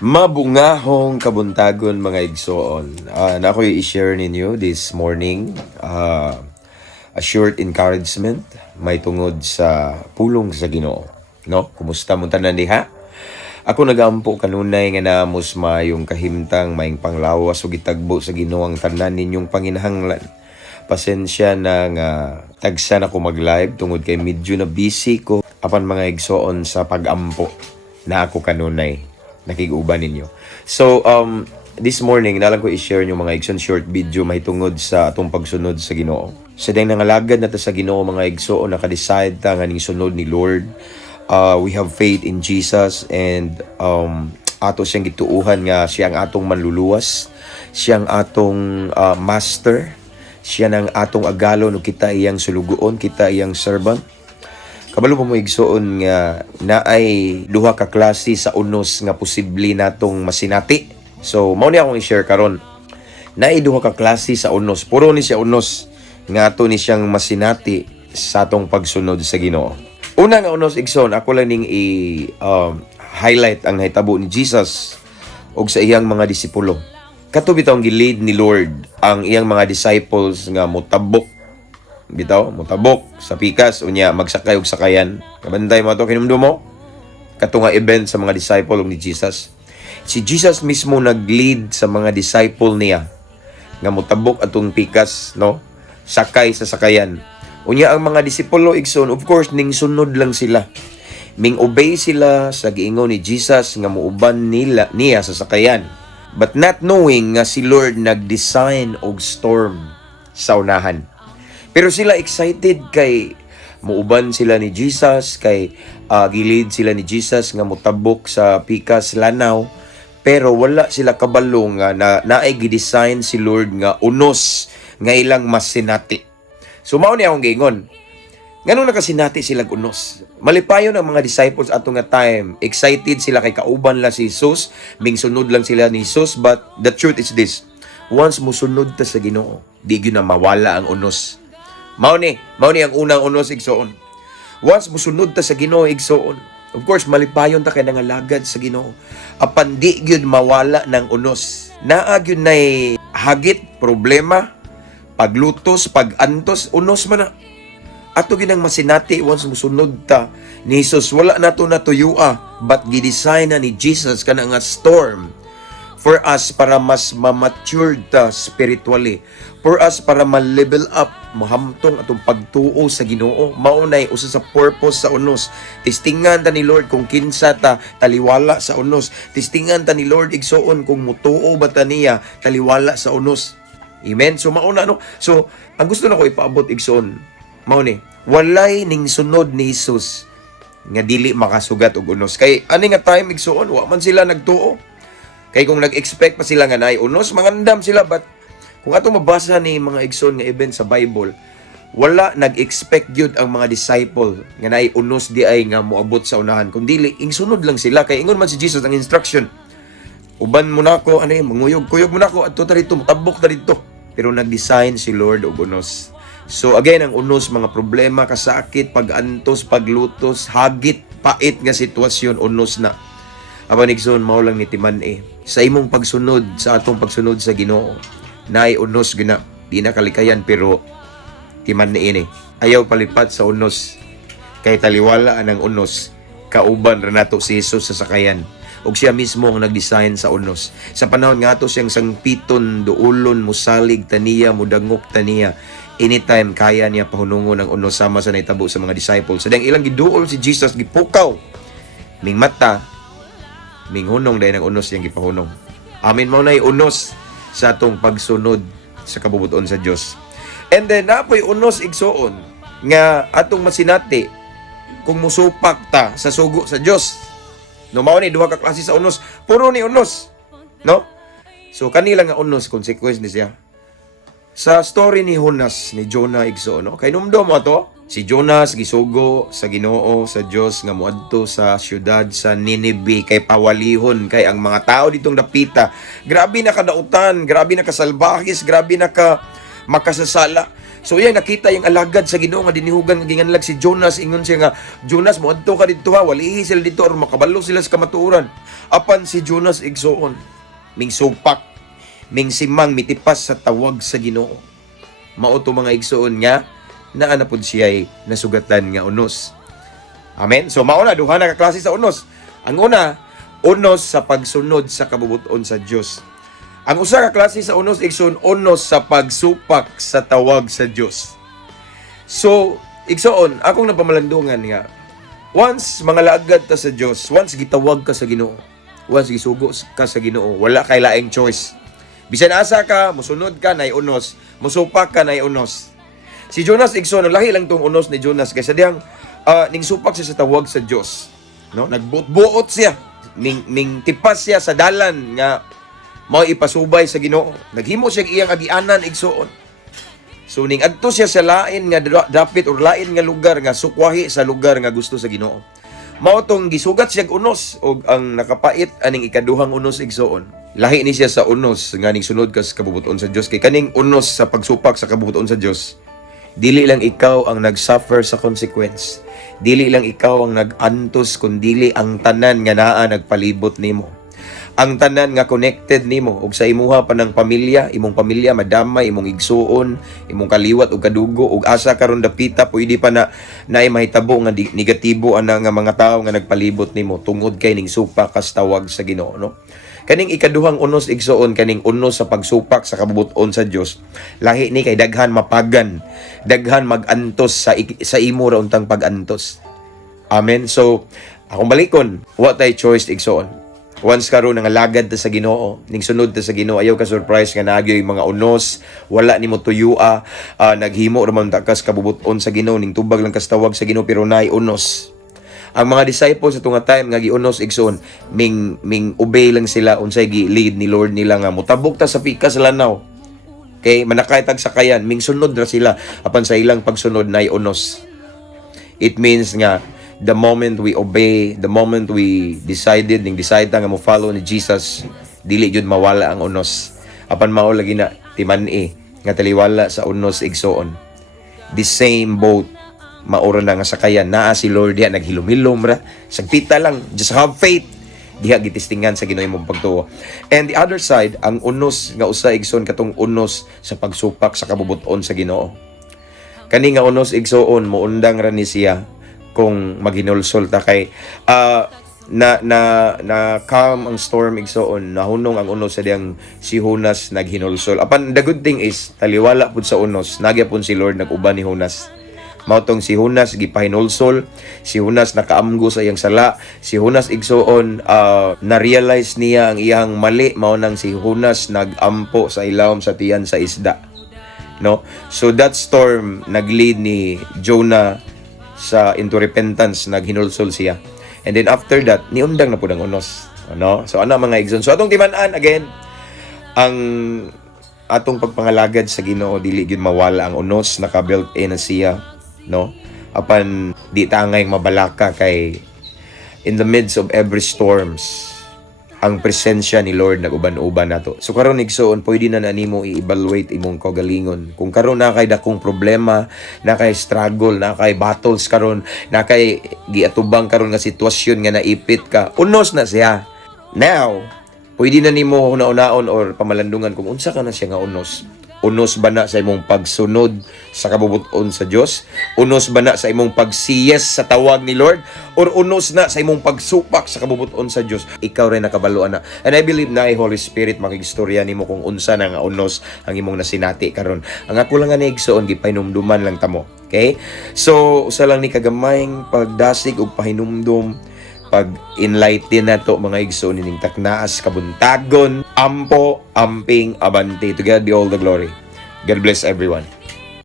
Mabungahong kabuntagon mga igsoon. Na ako'y i-share ninyo this morning a short encouragement may tungod sa pulong sa Ginoo. No? Kumusta mo tanan diha? Ako nagampo kanunay nga naamos mayong kahimtang mayong panglawas ug gitagbo sa Ginoo ang tanan ninyong panginahanglan. Pasensya na nga tagsa na ko mag-live tungod kay medyo na busy ko apan mga igsoon sa pagampo na ako kanunay nakiguban ninyo. So, this morning, nalang ko i-share nyo mga igsoon short video may tungod sa atong pagsunod sa Ginoo. Sa ding nangalagad na ta sa Ginoo mga igsoon, naka-decide ta nga ning sunod ni Lord. We have faith in Jesus and ato siyang gituuhan nga siya ang atong manluluwas, siya ang atong master, siya ang atong agalo no kita iyang sulugoon, kita iyang servant. Kabalo pa mo igsoon nga naay duha ka klase sa unos nga posible natong masinati. So mao ni akong i-share karon. Naay duha ka klase sa unos. Puro ni siya unos nga ato ni siyang masinati sa atong pagsunod sa Ginoo. Una nga unos igsoon, ako lang ning highlight ang nahitabo ni Jesus og sa iyang mga disipulo. Kato bitaw ang gilid ni Lord ang iyang mga disciples nga motabok mutabok sa pikas unya magsakay og sakayan. Kabantay mo to kinumdum mo kato nga event sa mga disciple ni Jesus. Si Jesus mismo nag-lead sa mga disciple niya nga motabok atong pikas, no? Sakay sa sakayan. Unya ang mga disipulo igsoon, of course ning sunod lang sila. Ming obey sila sa giingon ni Jesus nga muuban niya sa sakayan. But not knowing nga si Lord nag-design og storm sa unahan. Pero sila excited kay muuban sila ni Jesus, kay gilid sila ni Jesus nga motabok sa pikas lanaw. Pero wala sila kabalo nga naay gi-design si Lord nga unos nga ilang masinati. So mao ni akong giingon. Nganong nakasinati sila unos? Malipayon ang mga disciples ato nga time. Excited sila kay kauban la si Jesus, ming sunod lang sila ni Jesus, but the truth is this. Once musunod ta sa Ginoo, di gyud na mawala ang unos. Mao ni ang unang unos igsoon. Once musunod ta sa Ginoo igsoon, of course malipayon ta kay nangalagad sa Ginoo. Apan di gyud mawala ng unos. Naa gyud nay hagit, problema, paglutos, pagantos, unos man na. Ato ginang masinati once musunod ta ni Jesus. Wala nato natuyua, but gidesign na ni Jesus kana nga storm for us para mas ma-mature ta spiritually. For us para ma-level up, mahamtong atong pagtuo sa Ginoo. Maunay usa sa purpose sa unos. Tistingan ta ni Lord kung kinsa ta taliwala sa unos. Tistingan ta ni Lord igsoon kung mutuo ba ta niya taliwala sa unos. Amen. So mauna no. So ang gusto nako ipaabot igsoon, mao ni walay ning sunod ni Jesus nga dili makasugat og unos. Kay ani nga time igsoon wa man sila nagtuo. Kay kung nag-expect pa sila nga naay unos, mangandam sila, but kung ato mabasa ni mga igsoon nga event sa Bible, wala nag-expect yun ang mga disciple nga naay unos di ay nga moabot sa unahan. Kung dili, ingsunod lang sila. Kay ingon man si Jesus ang instruction. Uban mo na ako, kuyog mo na ako, at ta rito, matabok ta rito. Pero nag-design si Lord og unos. So again, ang unos, mga problema, kasakit, pag-antos, paglutos, hagit, pait nga sitwasyon, unos na. Abanigson, mao lang ni timan sa imong pagsunod, sa atong pagsunod sa Ginoo, naay unos gina, di na kalikayan, pero timan ni ini. Ayaw palipat sa unos, kay taliwala ang unos, kauban ra nato si Jesus sa sakayan. Ug siya mismo ang nag-design sa unos. Sa panahon nga ato siyang sangpiton, duulon, musalig, taniya, mudangok, taniya. Anytime kaya niya pahunungon ang unos sama sa naitabo sa mga disciples. Sa ilang giduol si Jesus, gipukaw, ming mata, minghunong dahil ng unos yung gipahunong. Amin mo na unos sa atong pagsunod sa kabubuton sa Diyos. And then, napoy unos igsoon nga atong masinati kung musupak ta sa sugo sa Diyos. No, mao ni duha ka klase sa unos. Puro ni unos. No? So, kanila nga unos, consequence ni siya. Sa story ni Jonah igsoon, no? Kay numdom mo ato, si Jonas gisugo sa Ginoo sa Dios nga moadto sa syudad sa Nineveh kay pawalihon kay ang mga tao ditong dapita. Grabe na kadautan, grabe na kasalbahis, grabe na ka makasasala. So yan, nakita yung alagad sa Ginoo nga dinihugan nga ginganlag si Jonas. Ingon siya nga, Jonas, moadto ka dito ha, walihi sila dito or makabalo sila sa kamatuoran. Apan si Jonas igsoon, ming supak, ming simang mitipas sa tawag sa Ginoo. Mao to mga igsoon nga naa na pud siya'y nasugatan nga unos. Amen. So mao na duha na ka klase sa unos. Ang una, unos sa pagsunod sa kabubuton sa Dios. Ang usa ka klase sa unos igsoon, unos sa pagsupak sa tawag sa Dios. So, igsoon, akong napamalandungan nga, once mga laagad ta sa Dios, once gitawag ka sa Ginoo, once gisugo ka sa Ginoo, wala kay laing choice. Bisan asa ka, musunod ka na unos, musupak ka na unos. Si Jonas igsoon, lahi lang tong unos ni Jonas kaysa diyang ning supak siya sa tawag sa Dios. No, nagbuot-buot siya, ning tipas siya sa dalan nga mao ipasubay sa Ginoo. Naghimo siya iyang agianan igsoon. So ning adto siya sa lain nga dapit or lain nga lugar nga sukwahi sa lugar nga gusto sa Ginoo. Mao tong gisugat siya unos og ang nakapait aning ikaduhang unos igsoon. Lahi ni siya sa unos nga ning sunod ka sa kabubuton sa Dios kay kaning unos sa pagsupak sa kabubuton sa Dios. Dili lang ikaw ang nag-suffer sa consequence. Dili lang ikaw ang nag-antos kundi ang tanan nga naa nagpalibot nimo. Ang tanan nga connected nimo ug sa imuha pa ng pamilya, imong pamilya madamay, imong igsuon, imong kaliwat ug kadugo ug asa karon dapita pwede pa na naay mahitabo nga negatibo ana nga mga tawo nga nagpalibot nimo tungod kay ning supak kas tawag sa Ginoo, no? Kaning ikaduhang unos igsoon, kaning unos sa pagsupak sa kabubuton sa Dios, lahi ni kay daghan mapagan, daghan magantos sa imo ra untang pagantos. Amen. So akong balikon, what ay choice igsoon. Once karon nga lagad ta sa Ginoo, ning sunod ta sa Ginoo, ayaw ka surprise nga naagyo yung mga unos, wala nimo tuyua, naghimo ra man ta kas kabubuton sa Ginoo, ning tubag lang kas tawag sa Ginoo pero naay unos. Ang mga disciples sa tunga time nga giunos igsoon, ming obey lang sila unsay gi-lead ni Lord nila nga mutabok ta sa pika sa lanaw. Okay, manakay tag sakayan, ming sunod ra sila apan sa ilang pagsunod naay unos. It means nga the moment we obey, the moment we decide nga mo follow ni Jesus, dili jud mawala ang unos. Apan mao lagi na timani nga taliwala sa unos igsoon. The same boat maura na nga sakayan naa si Lord diha naghilom-hilom ra. Sagpita lang, just have faith. Diha gitistingan sa Ginoo imong pagtuo. And the other side, ang unos nga usa igsoon katong unos sa pagsupak sa kabubuton sa Ginoo. Kani nga unos igsoon moundang ra ni siya kung maghinulsol ta kay na calm ang storm igsoon, nahunong ang unos sa diyang si Jonas naghinulsol. Apan the good thing is taliwala pud sa unos, nagyapon si Lord naguban ni Jonas. Mautong si Jonas gipahinulsol, si Jonas nakaamgo sa iyang sala, si Jonas igsoon na-realize niya ang iyang mali, mao nang si Jonas nagampo sa ilawom sa tiyan sa isda. No? So that storm naglead ni Jonah sa into repentance, naghinulsol siya. And then after that, niundang na po ng unos. No? So ano mga igsoon? So atong timan-an again, ang atong pagpangalagad sa Ginoo dili gyud mawala ang unos, naka-built in na siya, no? Apan di tangay mabalaka kay in the midst of every storms, ang presensya ni Lord nag-uban-uban nato. So karon igsoon, pwede na nimo i-evaluate imong kaugalingon. Kung karon na kay dakong problema, na kay struggle, na kay battles karon, na kay giatubang karon nga sitwasyon nga naipit ka, unos na siya. Now, pwede na nimo una-unaon or pamalandungan kung unsa ka na siya nga unos. Unos ba na sa imong pagsunod sa kabubuton sa Dios? Unos ba na sa imong pagsiyes sa tawag ni Lord? Or unos na sa imong pagsupak sa kabubuton sa Dios? Ikaw rin nakabaluan na. And I believe na Holy Spirit makigistorya nimo kung unsa na nga unos ang imong nasinati karon. Ang ako lang nga igsoon gipahinumduman lang tamo. Okay? So usa lang ni kagamahing pagdasig ug pahinumdum, pag-enlighten na to mga igsoon ning taknaas kabuntagon, ampo, amping, abante. To God be all the glory. God bless everyone.